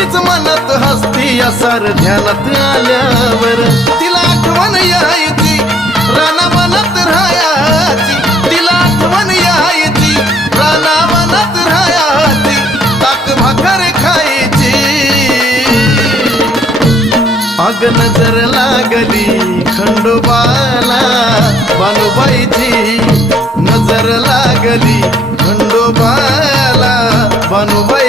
तीच मनात हसती असार ध्यानात आल्यावर तिला आठवण यायची रानावनात राहायची तिला आठवण यायची रानावनात राहायची ताक भाकर खायची अग नजर लागली खंडोबाला बानुबाईची नजर लागली खंडोबाला बानुबाई